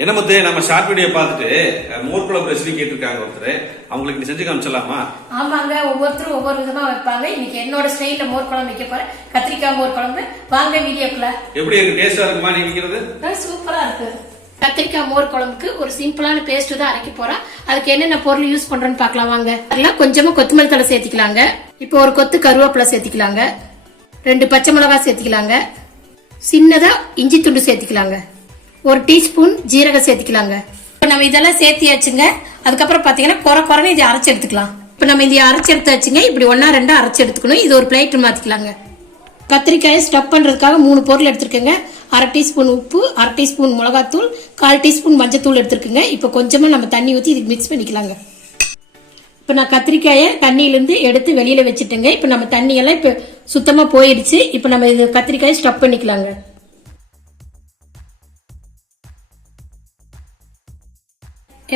என்ன முத்து நம்ம short video பார்த்துட்டு அஹ், மோர் குழம்பு ரெசிபி கேட்டிருக்காங்க ஒருத்தர். அவங்களுக்கு நீ செஞ்சு காமிச்சிடலாமா? ஆமாங்க ஒவ்வொருத்தரும் ஒவ்வொரு விதமா வைப்பாங்க. இன்னைக்கு என்னோட ஸ்டைல்ல மோர் குழம்பு வைக்க போறேன். கத்திரிக்காய் மோர் குழம்பு. வாங்க வீடியோக்குள்ள. எப்படி இருக்கு? டேஸ்டா இருக்குமா நீ சூப்பரா இருக்கு. கத்திரிக்காய் மோர் குழம்புக்கு ஒரு சிம்பிளான பேஸ்ட் தான் அரைக்க போறேன். அதுக்கு என்னென்ன பொருள் யூஸ் பண்றேன்னு பார்க்கலாம் வாங்க. அதெல்லாம் கொஞ்சமா கொத்தமல்லி தழை சேர்த்திக்கலாங்க. இப்போ ஒரு கொத்து கருவேப்பிலை சேர்த்திக்கலாங்க. ரெண்டு பச்சை மிளகாய் சேர்த்திக்கலாங்க. சின்னதா இஞ்சி துண்டு சேர்த்திக்கலாங்க. ஒரு டீஸ்பூன் ஜீரகம் சேர்த்துக்கலாங்க. இப்போ நம்ம இதெல்லாம் சேர்த்தியாச்சுங்க. அதுக்கப்புறம் பாத்தீங்கன்னா குறை குறைன்னு இதை அரைச்சு எடுத்துக்கலாம். இப்போ நம்ம இதை அரைச்சு எடுத்தாச்சுங்க. இப்படி ஒன்னா ரெண்டா அரைச்சு எடுத்துக்கணும். இது ஒரு பிளேட் மாத்திக்கலாங்க. கத்திரிக்காயை ஸ்டப் பண்றதுக்காக மூணு பொருள் எடுத்துருக்கேங்க. அரை டீஸ்பூன் உப்பு அரை டீஸ்பூன் மிளகாத்தூள் கால் டீஸ்பூன் மஞ்சத்தூள் எடுத்துருக்குங்க. இப்போ கொஞ்சமாக நம்ம தண்ணி ஊற்றி இதுக்கு மிக்ஸ் பண்ணிக்கலாங்க. இப்போ நான் கத்திரிக்காயை தண்ணியிலேருந்து எடுத்து வெளியில் வச்சுட்டேங்க. இப்போ நம்ம தண்ணியெல்லாம் இப்போ சுத்தமாக போயிடுச்சு. இப்போ நம்ம இது கத்திரிக்காயை ஸ்டப் பண்ணிக்கலாங்க.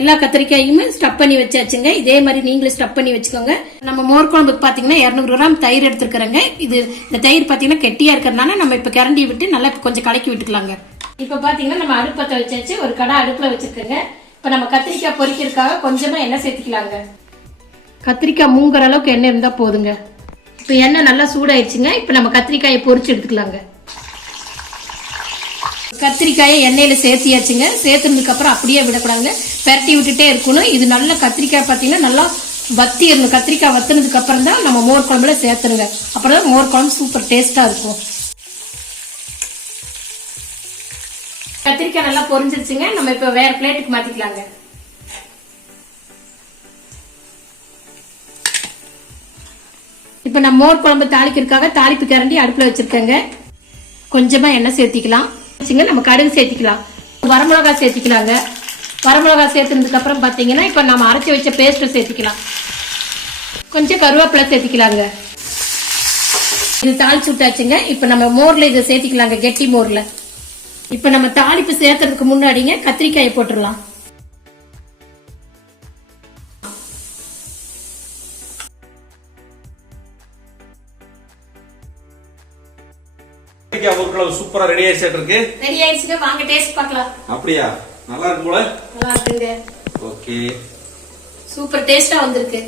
எல்லா கத்திரிக்காயுமே ஸ்டப் பண்ணி வச்சாச்சுங்க. இதே மாதிரி நீங்களும் ஸ்டப் பண்ணி வச்சுக்கோங்க. நம்ம மோர் குழம்புக்கு பார்த்தீங்கன்னா இரநூறு கிராம் தயிர் எடுத்துருக்குறேங்க. இது இந்த தயிர் பார்த்தீங்கன்னா கெட்டியா இருக்கிறதுனால நம்ம இப்போ கிரண்டி விட்டு நல்லா கொஞ்சம் கலக்கி விட்டுக்கலாங்க. இப்போ பார்த்தீங்கன்னா நம்ம அடுப்பத்தை வச்சாச்சு. ஒரு கடை அடுப்பில் வச்சிருக்கோங்க. இப்போ நம்ம கத்திரிக்காய் பொறிக்கிறதுக்காக கொஞ்சமாக எண்ணெய் சேர்த்துக்கலாங்க. கத்திரிக்காய் மூங்குற அளவுக்கு எண்ணெய் இருந்தால் போதுங்க. இப்போ எண்ணெய் நல்லா சூடாயிடுச்சுங்க இப்போ நம்ம கத்திரிக்காயை பொறிச்சு எடுத்துக்கலாங்க. கத்திரிக்காயை எண்ணெயில் சேர்த்தியாச்சுங்க. சேர்த்துனதுக்கப்புறம் அப்படியே விடக்கூடாதுங்க. பெரட்டி விட்டுட்டே இருக்கணும். இது நல்ல கத்திரிக்காய் பார்த்தீங்கன்னா நல்லா வத்தி கத்திரிக்காய் வத்துனதுக்கு அப்புறம் தான் நம்ம மோர் குழம்புல சேர்த்துருங்க அப்புறம் தான் மோர் குழம்பு சூப்பர் டேஸ்ட்டாக இருக்கும். கத்திரிக்காய் நல்லா பொரிஞ்சிருச்சுங்க. நம்ம இப்போ வேற பிளேட்டுக்கு மாத்திக்கலாங்க. இப்ப நம்ம மோர் குழம்பு தாளிக்கிறதுக்காக தாளிப்பு கரண்டி அடுப்புல வச்சிருக்கேங்க. கொஞ்சமா எண்ணெய் சேர்த்திக்கலாம். வச்சுங்க நம்ம கடுகு சேர்த்திக்கலாம். வரமிளகா சேர்த்திக்கலாங்க. வரமிளகா சேர்த்துனதுக்கு அப்புறம் பாத்தீங்கன்னா இப்ப நம்ம அரைச்சி வச்ச பேஸ்ட் சேர்த்திக்கலாம். கொஞ்சம் கருவேப்பிலை சேர்த்திக்கலாங்க. இது தாளிச்சு விட்டாச்சுங்க. இப்ப நம்ம மோர்ல இதை சேர்த்திக்கலாங்க கெட்டி மோர்ல. இப்ப நம்ம தாளிப்பு சேர்க்கறதுக்கு முன்னாடிங்க கத்திரிக்காயை போட்டுடலாம். சூப்பரா ரெடி ஆயிடுச்சு இருக்கு ரெடி ஆயிடுச்சுங்க. வாங்க டேஸ்ட் பார்க்கலாம். அப்படியா? நல்லா இருக்கும் போல நல்லா இருக்குங்க ஓகே. சூப்பர் டேஸ்டா வந்திருக்கு.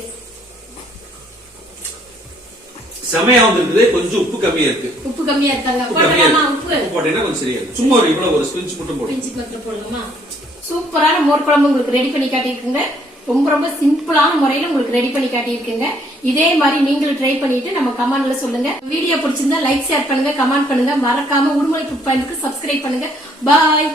செமையா வந்திருக்குது. கொஞ்சம் உப்பு கம்மியா இருக்கு. உப்பு கம்மியா இருக்காங்க. இருக்கு. உப்பு? போட்டீங்கன்னா கொஞ்சம் சரியா இருக்கும் சும்மா ஒரு இவ்வளவு ஒரு ஸ்பிஞ்ச் மட்டும் போடும் பிரிஞ்சு பத்திரம் போடலாமா? சூப்பரான மோர் குழம்பு உங்களுக்கு ரெடி பண்ணி காட்டியிருக்குங்க. ரொம்ப ரொம்ப சிம்பிளான முறையில உங்களுக்கு ரெடி பண்ணி காட்டியிருக்குங்க. இதே மாதிரி நீங்களும் ட்ரை பண்ணிட்டு நம்ம கமெண்ட்ல சொல்லுங்க. வீடியோ பிடிச்சிருந்தா லைக் ஷேர் பண்ணுங்க கமெண்ட் பண்ணுங்க. மறக்காம உடுமலை பாயிண்ட்க்கு சப்ஸ்கிரைப் பண்ணுங்க. பாய்